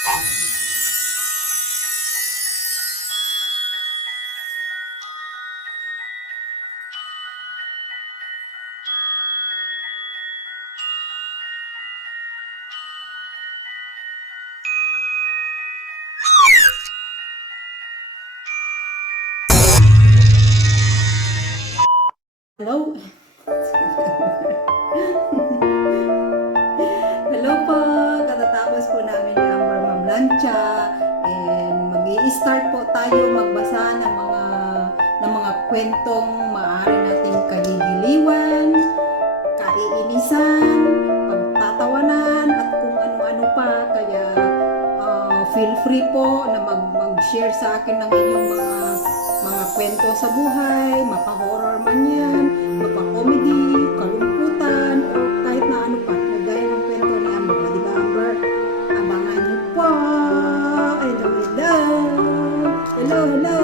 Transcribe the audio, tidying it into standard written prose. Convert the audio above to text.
Hello? Hello po! Katatapos po namin ni Amber mamlansya and mag-i-start po tayo magbasa ng mga kwentong maaari nating kagigiliwan, kaiinisan, pagtatawanan at kung ano-ano pa. Kaya feel free po na mag-share sa akin ng inyong mga kwento sa buhay, mapa-horror man yan, mapa-comedy, kalungkutan, o kahit na ano pa, gaya ng kwento ni Amber. Di ba, Amber? Abangan niyo po! Hello, hello! Hello, hello!